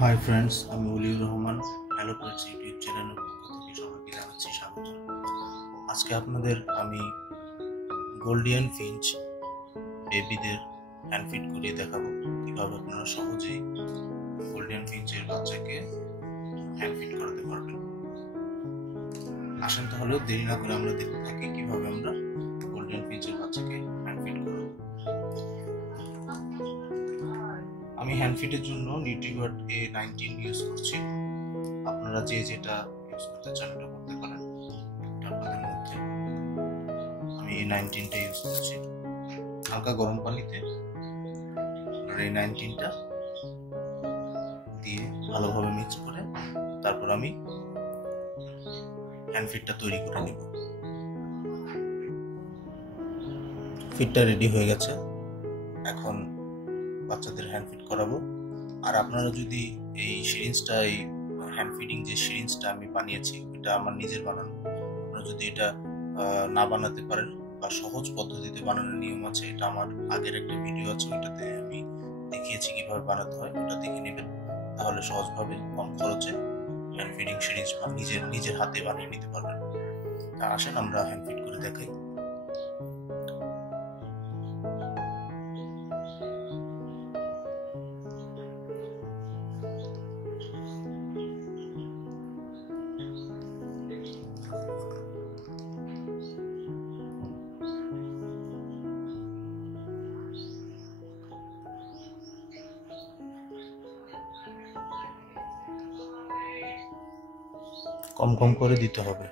Hi friends, আমি Oliur Rahman. Hello pets YouTube চ্যানেলের পক্ষ থেকে সবাইকে জানাচ্ছি স্বাগত। আজকে আপনাদের আমি গোল্ডিয়ান ফিঞ্চ বেবিদের হ্যান্ড ফিড করিয়ে দেখাবো কিভাবে আপনারা সহজেই গোল্ডিয়ান ফিঞ্চের বাচ্চাকে হ্যান্ড ফিড করাতে পারবেন। আসেন তাহলে দেরি না করে আমরা দেখতে থাকি কিভাবে আমরা গোল্ডিয়ান ফিঞ্চের বাচ্চাকে হ্যান্ড ফিড করব। আমি হ্যান্ড ফিডের জন্য নিউট্রিগার্ড A19 ইউজ করছি। আপনারা যে যেটা ইউজ করতে চান ওটা করতে পারেন। আপনাদের মধ্যে আমি A19টা ইউজ করছি। হালকা গরম পানিতে A19টা দিয়ে ভালোভাবে মিক্স করে তারপর আমি হ্যান্ড ফিডটা তৈরি করে নিব। ফিডটা রেডি হয়ে গেছে, এখন বাচ্চাদের হ্যান্ড ফিড করাবো। আর আপনারা যদি এই সিরিঞ্জটা, এই হ্যান্ড ফিডিং যে সিরিঞ্জটা আমি বানিয়েছি এটা আমার নিজের বানানো, আপনারা যদি এটা না বানাতে পারেন বা সহজ পদ্ধতিতে বানানোর নিয়ম আছে, এটা আমার আগের একটা ভিডিও আছে, ওইটাতে আমি দেখিয়েছি কিভাবে বানাতে হয়, ওটা দেখে নেবেন। তাহলে সহজভাবে কম খরচে হ্যান্ড ফিডিং সিরিঞ্জ বা নিজের হাতে বানিয়ে নিতে পারবেন। তা আসেন আমরা হ্যান্ড ফিড করে দেখাই। কম কম করে দিতে হবে।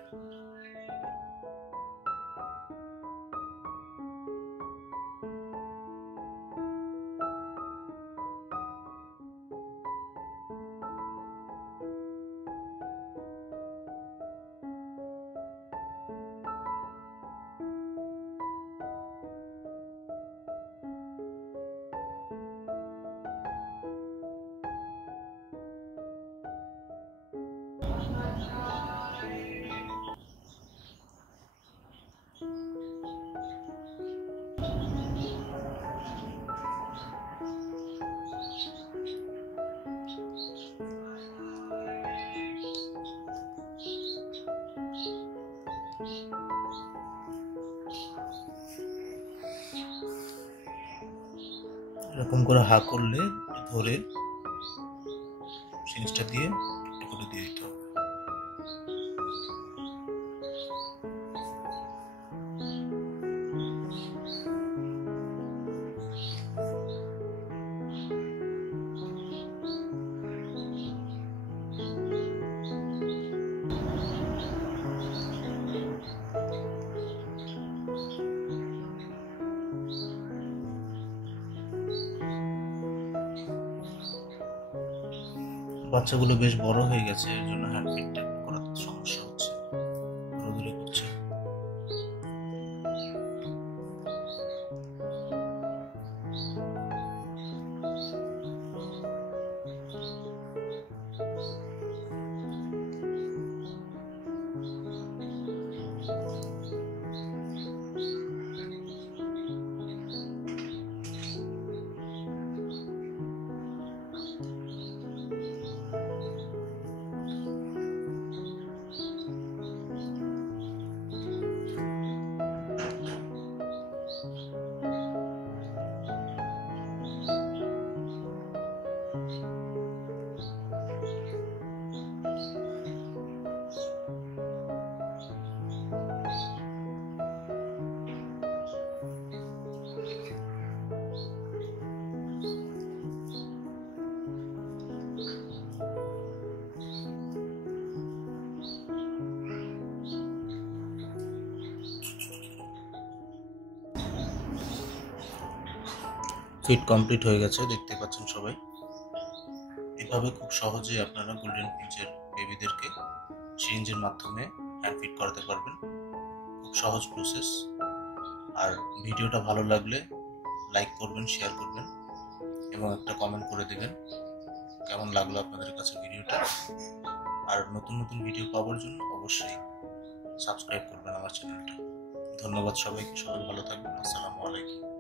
এরকম করে হা করলে ধরে সিরিঞ্জটা দিয়ে একটু করে দিয়ে দিতে হবে। বাচ্চাগুলো বেশ বড় হয়ে গেছে, এর জন্য হ্যান্ড ফিডটা করাতে সমস্যা হচ্ছে, দৌড়াদৌড়ি করছে। ফিড কমপ্লিট হয়ে গেছে, দেখতে পাচ্ছেন সবাই। এভাবে খুব সহজেই আপনারা গোল্ডেন ফিঞ্চের বেবিদেরকে সিরিঞ্জের মাধ্যমে হ্যান্ড ফিড করাতে পারবেন। খুব সহজ প্রসেস। আর ভিডিওটা ভালো লাগলে লাইক করবেন, শেয়ার করবেন এবং একটা কমেন্ট করে দেবেন কেমন লাগলো আপনাদের কাছে ভিডিওটা। আর নতুন নতুন ভিডিও পাওয়ার জন্য অবশ্যই সাবস্ক্রাইব করবেন আমার চ্যানেলটা। ধন্যবাদ সবাইকে, সবাই ভালো থাকবেন। আসসালামু আলাইকুম।